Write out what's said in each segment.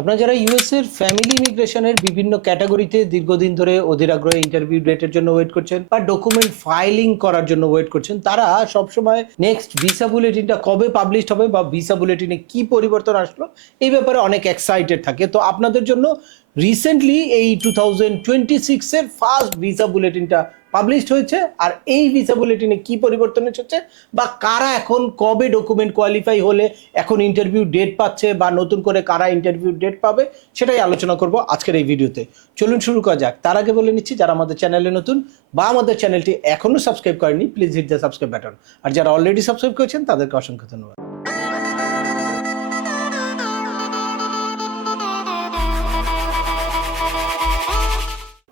আপনারা যারা ইউএস এর ফ্যামিলি ইমিগ্রেশনের বিভিন্ন ক্যাটাগরিতে দীর্ঘদিন ধরে অধীর আগ্রহে ইন্টারভিউ ডেটের জন্য ওয়েট করছেন বা ডকুমেন্ট ফাইলিং করার জন্য ওয়েট করছেন, তারা সবসময় নেক্সট ভিসা বুলেটিনটা কবে পাবলিশ হবে বা ভিসা বুলেটিনে কি পরিবর্তন আসলো এই ব্যাপারে অনেক এক্সাইটেড থাকে। তো আপনাদের জন্য রিসেন্টলি এই 2026 এর ফার্স্ট ভিসা বুলেটিনটা পাবলিশড হয়েছে। আর এই ভিসা বুলেটিনে কি পরিবর্তন এসেছে বা কারা এখন কবে ডকুমেন্ট কোয়ালিফাই হলে এখন ইন্টারভিউ ডেট পাচ্ছে বা নতুন করে কারা ইন্টারভিউ ডেট পাবে সেটাই আলোচনা করব আজকের এই ভিডিওতে। চলুন শুরু করা যাক। তার আগে বলে নিচ্ছি, যারা আমাদের চ্যানেলে নতুন বা আমাদের চ্যানেলটি এখনো সাবস্ক্রাইব করেনি, please hit the subscribe button. আর যারা অলরেডি সাবস্ক্রাইব করেছেন তাদেরকে অসংখ্য ধন্যবাদ।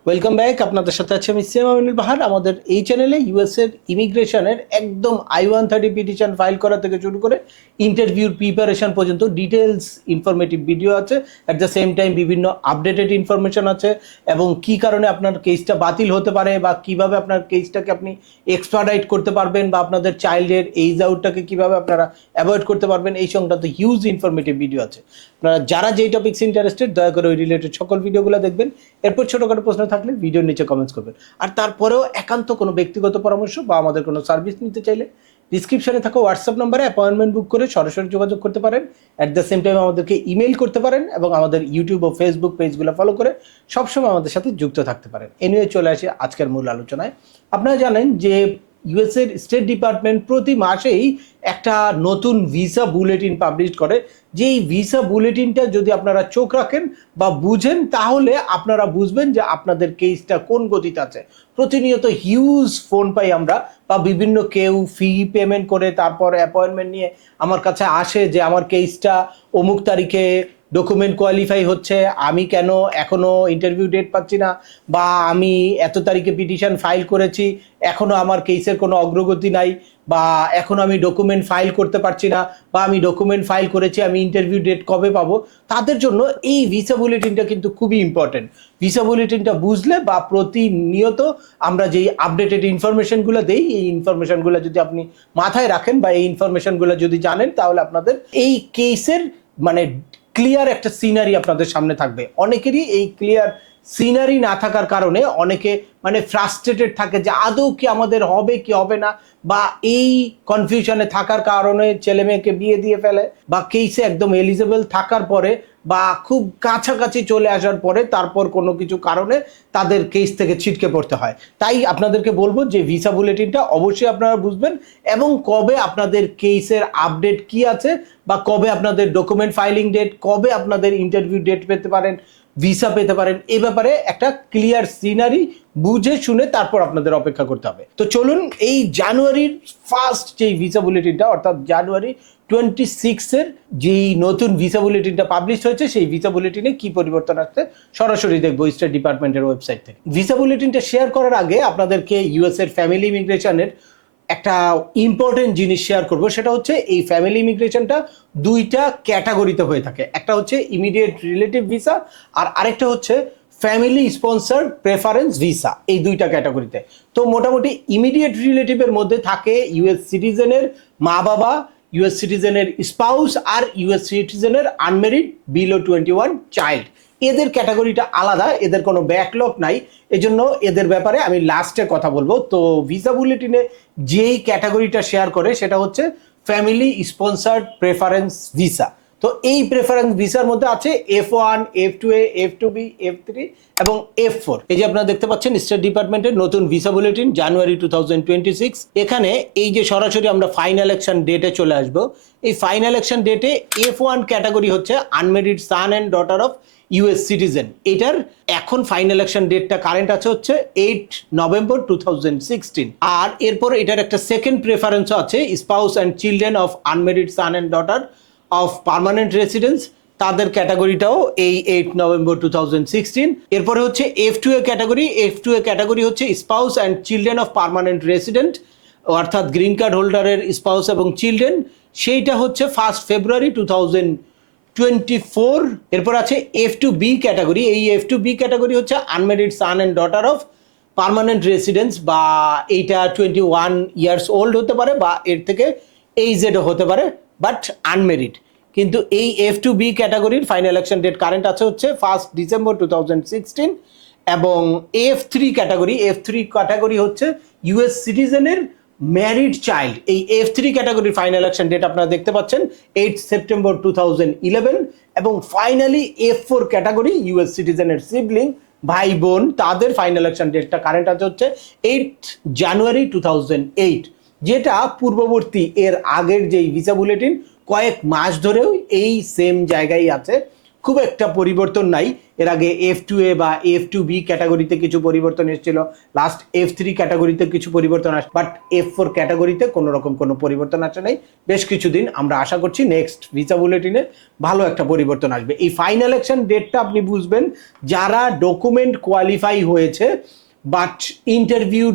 Welcome back. আপনাদের সাথে আছে আমি সিএম আমিনুল বাহার। আমাদের এই চ্যানেলে ইউএস এর ইমিগ্রেশনের একদম I-130 পিটিশন ফাইল করা থেকে শুরু করে ইন্টারভিউর প্রিপারেশন পর্যন্ত ডিটেলস ইনফরমেটিভ ভিডিও আছে। অ্যাট দ্য সেম টাইম বিভিন্ন আপডেটেড ইনফরমেশন আছে এবং কি কারণে আপনার কেসটা বাতিল হতে পারে বা কিভাবে আপনার কেসটাকে আপনি এক্সপার্ডাইট করতে পারবেন বা আপনাদের চাইল্ডের এইজ আউটটাকে কিভাবে আপনারা অ্যাভয়েড করতে পারবেন এই সংক্রান্ত হিউজ ইনফরমেটিভ ভিডিও আছে। আপনারা যারা যেই টপিকস ইন্টারেস্টেড দয়া করে ওই রিলেটেড সকল ভিডিওগুলো দেখবেন। এরপর ছোটোখাটো প্রশ্ন থাকলে ভিডিওর নিচে কমেন্টস করবেন। আর তারপরেও একান্ত কোনো ব্যক্তিগত পরামর্শ বা আমাদের কোনো সার্ভিস নিতে চাইলে ডিসক্রিপশনে থাকা হোয়াটসঅ্যাপ নাম্বারে অ্যাপয়েন্টমেন্ট বুক করে সরাসরি যোগাযোগ করতে পারেন। অ্যাট দ্য সেম টাইম আমাদেরকে ইমেল করতে পারেন এবং আমাদের ইউটিউব ও ফেসবুক পেজগুলো ফলো করে সবসময় আমাদের সাথে যুক্ত থাকতে পারেন। এনিওয়ে চলে আসি আজকের মূল আলোচনায়। আপনারা জানেন যে ইউএসের স্টেট ডিপার্টমেন্ট প্রতি মাসেই একটা নতুন ভিসা বুলেটিন পাবলিশ করে। যেই ভিসা বুলেটিনটা যদি আপনারা চোখ রাখেন বা বুঝেন তাহলে আপনারা বুঝবেন যে আপনাদের কেসটা কোন গতিতে আছে। প্রতিনিয়ত হিউজ ফোন পাই আমরা বা বিভিন্ন কেউ ফি পেমেন্ট করে তারপর অ্যাপয়েন্টমেন্ট নিয়ে আমার কাছে আসে যে আমার কেসটা অমুক তারিখে ডকুমেন্ট কোয়ালিফাই হচ্ছে, আমি কেন এখনও ইন্টারভিউ ডেট পাচ্ছি না, বা আমি এত তারিখে পিটিশন ফাইল করেছি এখনও আমার কেসের কোনো অগ্রগতি নাই, বা এখনও আমি ডকুমেন্ট ফাইল করতে পারছি না, বা আমি ডকুমেন্ট ফাইল করেছি আমি ইন্টারভিউ ডেট কবে পাবো। তাদের জন্য এই ভিসা বুলেটিনটা কিন্তু খুবই ইম্পর্টেন্ট। ভিসা বুলেটিনটা বুঝলে বা প্রতিনিয়ত আমরা যেই আপডেটেড ইনফরমেশনগুলো দেই এই ইনফরমেশনগুলো যদি আপনি মাথায় রাখেন বা এই ইনফরমেশনগুলো যদি জানেন তাহলে আপনাদের এই কেসের মানে ক্লিয়ার একটা সিনারি আপনাদের সামনে থাকবে। অনেকেরই এই ক্লিয়ার সিনারি না থাকার কারণে অনেকে মানে ফ্রাস্ট্রেটেড থাকে যে আদৌ কি আমাদের হবে কি হবে না, বা এই কনফিউশনে থাকার কারণে ছেলে মেয়েকে বিয়ে দিয়ে ফেলে বা কেসে একদম এলিজেবল থাকার পরে বা খুব কাছাকাছি চলে আসার পরে তারপর কোনো কিছু কারণে তাদের কেস থেকে ছিটকে পড়তে হয়। তাই আপনাদেরকে বলবো যে ভিসা বুলেটিনটা অবশ্যই আপনারা বুঝবেন এবং কবে আপনাদের কেসের আপডেট কি আছে বা কবে আপনাদের ডকুমেন্ট ফাইলিং ডেট, কবে আপনাদের ইন্টারভিউ ডেট পেতে পারেন, ভিসা পেতে পারেন, এ ব্যাপারে একটা ক্লিয়ার সিনারি বুঝে শুনে তারপর আপনাদের অপেক্ষা করতে হবে। তো চলুন এই জানুয়ারির ফার্স্ট যেই ভিসা বুলেটিনটা অর্থাৎ জানুয়ারি 26-এর যেই নতুন ভিসা বুলেটিনটা পাবলিশ হয়েছে সেই ভিসা বুলেটিনে কি পরিবর্তন আসছে সরাসরি দেখবো স্টেট ডিপার্টমেন্টের ওয়েবসাইট থেকে। ভিসা বুলেটিনটা শেয়ার করার আগে আপনাদেরকে ইউএস এর ফ্যামিলি ইমিগ্রেশনের একটা ইম্পর্টেন্ট জিনিস শেয়ার করব। সেটা হচ্ছে এই ফ্যামিলি ইমিগ্রেশনটা দুইটা ক্যাটাগরিতে হয়ে থাকে। একটা হচ্ছে ইমিডিয়েট রিলেটিভ ভিসা আর আরেকটা হচ্ছে ফ্যামিলি স্পন্সার্ড প্রেফারেন্স ভিসা। এই দুইটা ক্যাটাগরিতে তো মোটামুটি ইমিডিয়েট রিলেটিভের মধ্যে থাকে ইউএস সিটিজেনের মা বাবা, ইউএস সিটিজেনের স্পাউস আর ইউএস সিটিজেনের আনমেরিড বিলো 21 চাইল্ড। এদের ক্যাটাগরিটা আলাদা, এদের কোনো ব্যাকলগ নাই, এজন্য এদের ব্যাপারে আমি লাস্টে কথা বলবো। তো ভিসা বুলেটিনে যেই ক্যাটাগরিটা শেয়ার করে সেটা হচ্ছে ফ্যামিলি স্পন্সার্ড প্রেফারেন্স ভিসা। তো এই প্রেফারেন্স ভিসার মধ্যে আছে F1, F2A, F2B, F3 এবং F4। এই যে আপনারা দেখতে পাচ্ছেন স্টেট ডিপার্টমেন্টের নতুন ভিসা বুলেটিন জানুয়ারি 2026। এখানে এই যে সরাসরি আমরা ফাইনাল অ্যাকশন ডেটে চলে আসব। এই ফাইনাল অ্যাকশন ডেটে F1 ক্যাটাগরি হচ্ছে unmarried son and daughter of US citizen. এটার এখন ফাইনাল অ্যাকশন ডেটটা কারেন্ট আছে হচ্ছে 8 নভেম্বর 2016। আর এরপর এটার একটা সেকেন্ড প্রেফারেন্সও আছে spouse and children of unmarried son and daughter of permanent residence. তাদের ক্যাটাগরিটাও এই 8 নভেম্বর 2016। এরপরে হচ্ছে F2A ক্যাটাগরি। F2A ক্যাটাগরি হচ্ছে spouse and children of permanent resident অর্থাৎ গ্রিন কার্ড হোল্ডারের স্পাউস এবং চিলড্রেন। সেইটা হচ্ছে 1 ফেব্রুয়ারি 2024। এরপর আছে F2B ক্যাটাগরি। এই F2B ক্যাটাগরি হচ্ছে unmarried son and daughter of permanent residence, বা এইটা 21 ইয়ার্স ওল্ড হতে পারে বা এর থেকে এইজেডও হতে পারে বাট আনমেরিড। কিন্তু এই F2B ক্যাটাগরির ফাইনাল ইলেকশন ডেট কারেন্ট আছে হচ্ছে 1 ডিসেম্বর 2016, এবং F3 ক্যাটাগরি হচ্ছে ইউএস সিটিজেনের ম্যারিড চাইল্ড। এই F3 ক্যাটাগরির ফাইনাল ইলেকশন ডেট আপনারা দেখতে পাচ্ছেন 8 সেপ্টেম্বর 2011, এবং ফাইনালি F4 ক্যাটাগরি ইউএস সিটিজেনের সিবলিং ভাই বোন, তাদের ফাইনাল ইলেকশন ডেটটা কারেন্ট আছে হচ্ছে 8 জানুয়ারি 2008, যেটা পূর্ববর্তী এর আগের যেই ভিসা বুলেটিন কয়েক মাস ধরেও এই সেম জায়গায় আছে, খুব একটা পরিবর্তন নাই। এর আগে F2A বা F2B ক্যাটাগরিতে কিছু পরিবর্তন এসেছিল, লাস্ট F3 ক্যাটাগরিতে কিছু পরিবর্তন আসে, বাট F4 ক্যাটাগরিতে কোনো রকম কোনো পরিবর্তন আসে নাই। বেশ কিছুদিন আমরা আশা করছি নেক্সট ভিসা বুলেটিনে ভালো একটা পরিবর্তন আসবে। এই ফাইনাল ইলেকশন ডেটটা আপনি বুঝবেন যারা ডকুমেন্ট কোয়ালিফাই হয়েছে বাট ইন্টারভিউ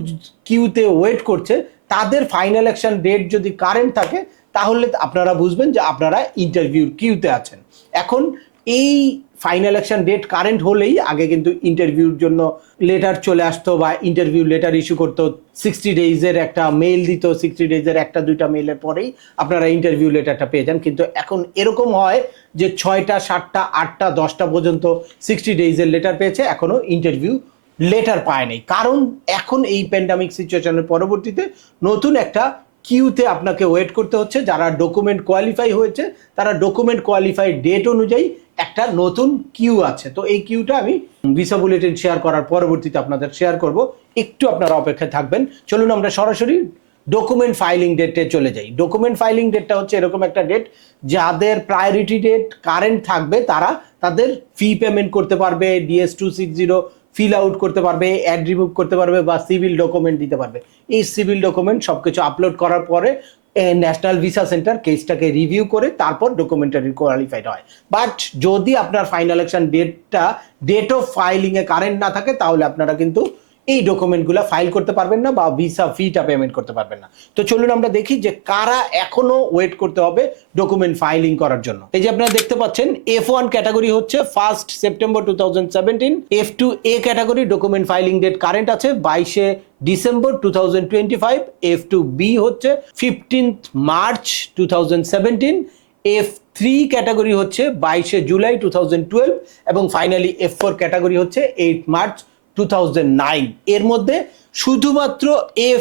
কিউতে ওয়েট করছে, তাদের ফাইনাল ইলেকশন ডেট যদি কারেন্ট থাকে তাহলে আপনারা বুঝবেন যে আপনারা ইন্টারভিউর কিউতে আছেন। এখন এই ফাইনাল ইলেকশন ডেট কারেন্ট হলেই আগে কিন্তু ইন্টারভিউর জন্য লেটার চলে আসতো বা ইন্টারভিউ লেটার ইস্যু করতো, 60 ডেজের একটা মেইল দিত, 60 ডেজের একটা দুইটা মেইলের পরেই আপনারা ইন্টারভিউ লেটারটা পেয়ে যান। কিন্তু এখন এরকম হয় যে 6টা 7টা 8টা 10টা পর্যন্ত 60 ডেজের লেটার পেয়েছে, এখনো ইন্টারভিউ লেটার পায়নি। কারণ এখন এই প্যান্ডামিক সিচুয়েশনের পরবর্তীতে নতুন একটা কিউতে আপনাকে ওয়েট করতে হচ্ছে। যারা ডকুমেন্ট কোয়ালিফাই হয়েছে তারা ডকুমেন্ট কোয়ালিফাই ডেট অনুযায়ী একটা নতুন কিউ আছে। তো এই কিউটা আমি ভিসা বুলেটিন শেয়ার করার পরবর্তীতে আপনাদের শেয়ার করব, একটু আপনারা অপেক্ষায় থাকবেন। চলুন আমরা সরাসরি ডকুমেন্ট ফাইলিং ডেটে চলে যাই। ডকুমেন্ট ফাইলিং ডেটটা হচ্ছে এরকম একটা ডেট, যাদের প্রায়োরিটি ডেট কারেন্ট থাকবে তারা তাদের ফি পেমেন্ট করতে পারবে, DS-260 ফিল আউট করতে পারবে, অ্যাড রিমুভ করতে পারবে, বা সিভিল ডকুমেন্ট দিতে পারবে। এই সিভিল ডকুমেন্ট সবকিছু আপলোড করার পরে ন্যাশনাল ভিসা সেন্টার কেসটাকে রিভিউ করে তারপর ডকুমেন্টারি কোয়ালিফাইড হয়। বাট যদি আপনার ফাইনাল ইলেকশন ডেটটা ডেট অফ ফাইলিংয়ে কারেন্ট না থাকে তাহলে আপনারা কিন্তু এই ডকুমেন্টগুলো ফাইল করতে পারবেন না বা ভিসা ফিটা পেমেন্ট করতে পারবেন না। তো চলুন আমরা দেখি যে কারা এখনো ওয়েট করতে হবে ডকুমেন্ট ফাইলিং করার জন্য। এই যে আপনারা দেখতে পাচ্ছেন F1 ক্যাটাগরি হচ্ছে 1 September 2017, F2A category document filing date current আছে 22 ডিসেম্বর 2025, F2B হচ্ছে 15 মার্চ 2017, F3 ক্যাটাগরি হচ্ছে 22 জুলাই 2012, এবং ফাইনালি F4 ক্যাটাগরি হচ্ছে 8 মার্চ 2009। এর মধ্যে শুধুমাত্র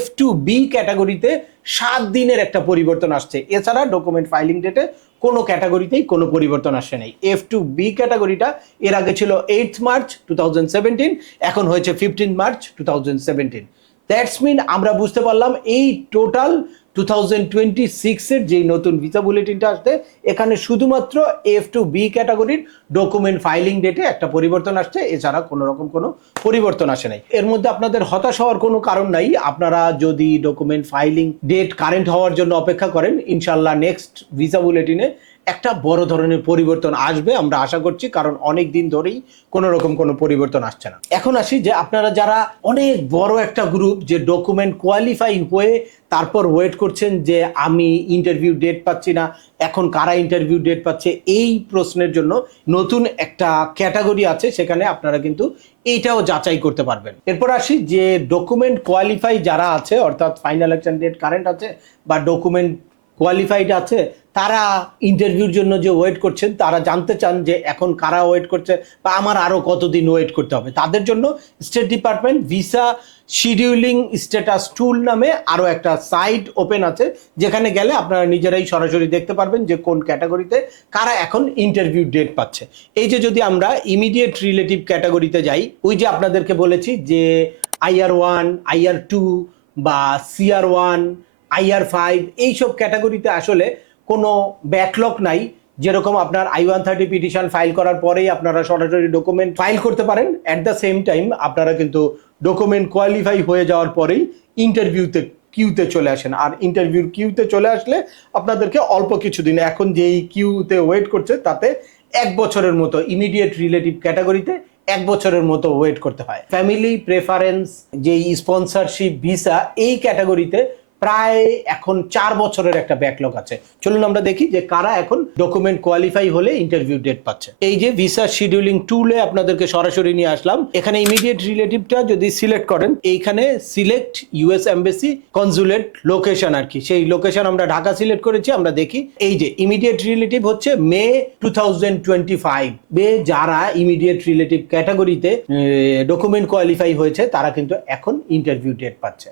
F2B ক্যাটাগরিতে 7 দিনের একটা পরিবর্তন আসছে, এছাড়া ডকুমেন্ট ফাইলিং ডেটে কোনো ক্যাটাগরিতেই কোনো পরিবর্তন আসে নাই। F2B ক্যাটাগরিটা এর আগে ছিল 8 মার্চ 2017, এখন হয়েছে 15 মার্চ 2017। দ্যাটস মিন আমরা বুঝতে পারলাম এই টোটাল 2026 এর যে নতুন ভিসা বুলেটিনটা আসছে এখানে শুধুমাত্র F2B ক্যাটাগরির ডকুমেন্ট ফাইলিং ডেটে একটা পরিবর্তন আসছে, এছাড়া কোনো রকম কোনো পরিবর্তন আসে নাই। এর মধ্যে আপনাদের হতাশ হওয়ার কোনো কারণ নাই। আপনারা যদি ডকুমেন্ট ফাইলিং ডেট কারেন্ট হওয়ার জন্য অপেক্ষা করেন, ইনশাল্লাহ নেক্সট ভিসা বুলেটিনে একটা বড় ধরনের পরিবর্তন আসবে আমরা আশা করছি, কারণ অনেক দিন ধরেই কোনো রকম কোনো পরিবর্তন আসছে না। এখন আসি যে আপনারা যারা অনেক বড় একটা গ্রুপ যে ডকুমেন্ট কোয়ালিফাই হয়ে তারপর ওয়েট করছেন যে আমি ইন্টারভিউ ডেট পাচ্ছি না, এখন কারা ইন্টারভিউ ডেট পাচ্ছে, এই প্রশ্নের জন্য নতুন একটা ক্যাটাগরি আছে, সেখানে আপনারা কিন্তু এইটাও যাচাই করতে পারবেন। এরপর আসি যে ডকুমেন্ট কোয়ালিফাই যারা আছে, অর্থাৎ ফাইনাল ইলেকশন ডেট কারেন্ট আছে বা ডকুমেন্ট কোয়ালিফাইড আছে, তারা ইন্টারভিউর জন্য যে ওয়েট করছেন তারা জানতে চান যে এখন কারা ওয়েট করছে বা আমার আরও কতদিন ওয়েট করতে হবে। তাদের জন্য state department visa scheduling status tool নামে আরও একটা সাইট ওপেন আছে, যেখানে গেলে আপনারা নিজেরাই সরাসরি দেখতে পারবেন যে কোন ক্যাটাগরিতে কারা এখন ইন্টারভিউ ডেট পাচ্ছে। এই যে যদি আমরা ইমিডিয়েট রিলেটিভ ক্যাটাগরিতে যাই, ওই যে আপনাদেরকে বলেছি যে IR1, IR2 বা CR1, IR5 এইসব ক্যাটাগরিতে আসলে কোনো ব্যাকলগ নাই। যেরকম আপনার I-130 পিটিশন ফাইল করার পরেই আপনারা সরাসরি ডকুমেন্ট ফাইল করতে পারেন, অ্যাট দ্য সেম টাইম আপনারা কিন্তু ডকুমেন্ট কোয়ালিফাই হয়ে যাওয়ার পরেই ইন্টারভিউতে কিউতে চলে আসেন। আর ইন্টারভিউর কিউতে চলে আসলে আপনাদেরকে অল্প কিছুদিন, এখন যেই কিউতে ওয়েট করছে তাতে 1 বছরের মতো ইমিডিয়েট রিলেটিভ ক্যাটাগরিতে 1 বছরের মতো ওয়েট করতে হয়। ফ্যামিলি প্রেফারেন্স যেই স্পন্সরশিপ ভিসা এই ক্যাটাগরিতে প্রায় এখন 4 বছরের একটা ব্যাকলগ আছে। চলুন আমরা দেখি যে কারা এখন ডকুমেন্ট কোয়ালিফাই হলে ইন্টারভিউ ডেট পাচ্ছে। এই যে ভিসা শিডিউলিং টুলে আপনাদেরকে সরাসরি নিয়ে আসলাম। এখানে ইমিডিয়েট রিলেটিভটা যদি সিলেক্ট করেন, এইখানে select US embassy consulate location আর কি, সেই লোকেশন আমরা ঢাকা সিলেক্ট করেছি। আমরা দেখি এই যে ইমিডিয়েট রিলেটিভ হচ্ছে মে 2025। যারা ইমিডিয়েট রিলেটিভ ক্যাটাগরিতে ডকুমেন্ট কোয়ালিফাই হয়েছে তারা কিন্তু এখন ইন্টারভিউ ডেট পাচ্ছে।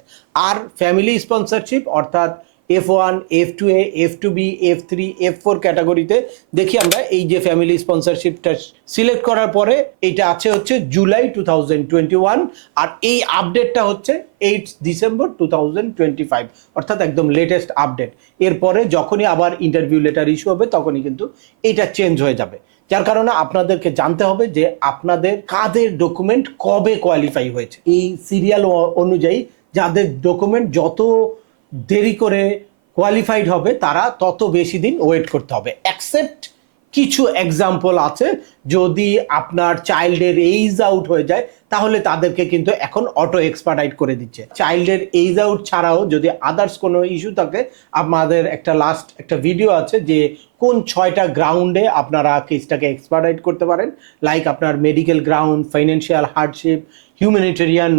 আর ফ্যামিলি স্পন্সরশিপ অর্থাৎ F1, F2A, F2B, F3, F4 ক্যাটাগরিতে দেখি আমরা এই যে ফ্যামিলি স্পন্সরশিপটা সিলেক্ট করার পরে এটা আছে হচ্ছে জুলাই 2021, আর এই আপডেটটা হচ্ছে 8 ডিসেম্বর 2025, অর্থাৎ একদম লেটেস্ট আপডেট। এরপরে যখনই আবার ইন্টারভিউ লেটার ইস্যু হবে তখনই কিন্তু এটা চেঞ্জ হয়ে যাবে। যার কারণে আপনাদেরকে জানতে হবে যে আপনাদের কাদের ডকুমেন্ট কবে কোয়ালিফাই হয়েছে। এই সিরিয়াল অনুযায়ী যাদের ডকুমেন্ট যত দেরি করে কোয়ালিফাইড হবে তারা তত বেশি দিন ওয়েট করতে হবে। অ্যাকসেপ্ট কিছু এক্সাম্পল আছে, যদি আপনার চাইল্ডের এইজ আউট হয়ে যায় তাহলে তাদেরকে কিন্তু এখন অটো এক্সপার্টাইট করে দিচ্ছে। চাইল্ডের এইজ আউট ছাড়াও যদি আদার্স কোনো ইস্যু থাকে, আমাদের লাস্ট একটা ভিডিও আছে যে কোন 6টা গ্রাউন্ডে আপনারা কেসটাকে এক্সপার্টাইট করতে পারেন। লাইক আপনার medical ground, financial hardship, humanitarian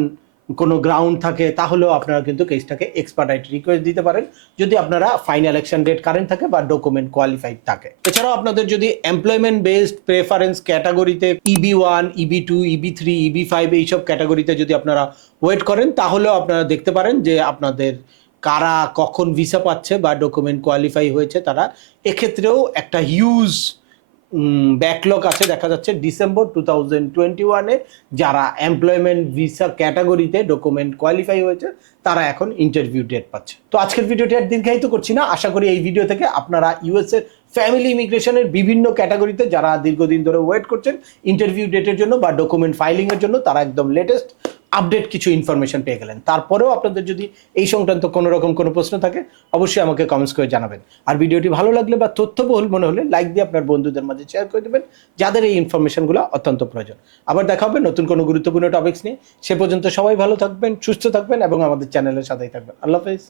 কোনো গ্রাউন্ড থাকে, তাহলেও আপনারা কিন্তু কেসটাকে এক্সপার্টাইট রিকোয়েস্ট দিতে পারেন যদি আপনারা ফাইনাল অ্যাকশন ডেট কারেন্ট থাকে বা ডকুমেন্ট কোয়ালিফাইড থাকে। এছাড়াও আপনাদের যদি এমপ্লয়মেন্ট বেসড প্রেফারেন্স ক্যাটাগরিতে EB1, EB2, EB3, EB5 এইসব ক্যাটাগরিতে যদি আপনারা ওয়েট করেন তাহলেও আপনারা দেখতে পারেন যে আপনাদের কারা কখন ভিসা পাচ্ছে বা ডকুমেন্ট কোয়ালিফাই হয়েছে তারা। এক্ষেত্রেও একটা হিউজ ব্যাকলগ আছে দেখা যাচ্ছে ডিসেম্বর 2021-এ যারা এমপ্লয়মেন্ট ভিসা ক্যাটাগরিতে ডকুমেন্ট কোয়ালিফাই হয়েছে তারা এখন ইন্টারভিউ ডেট পাচ্ছে। তো আজকের ভিডিওটি আর দীর্ঘায়িত করছি না, আশা করি এই ভিডিও থেকে আপনারা ইউএস এর ফ্যামিলি ইমিগ্রেশনের বিভিন্ন ক্যাটাগরিতে যারা দীর্ঘদিন ধরে ওয়েট করছেন ইন্টারভিউ ডেটের জন্য বা ডকুমেন্ট ফাইলিং এর জন্য, তারা একদম লেটেস্ট আপডেট কিছু ইনফরমেশন পেয়ে গেলেন। তারপরেও আপনাদের যদি এই সংক্রান্ত কোনো রকম কোনো প্রশ্ন থাকে অবশ্যই আমাকে কমেন্টস করে জানাবেন। আর ভিডিওটি ভালো লাগলে বা তথ্যবহুল মনে হলে লাইক দিয়ে আপনার বন্ধুদের মাঝে শেয়ার করে দেবেন যাদের এই ইনফরমেশনগুলো অত্যন্ত প্রয়োজন। আবার দেখা হবে নতুন কোনো গুরুত্বপূর্ণ টপিকস নিয়ে। সে পর্যন্ত সবাই ভালো থাকবেন, সুস্থ থাকবেন এবং আমাদের চ্যানেলের সাথেই থাকবেন। আল্লাহ হাফেজ।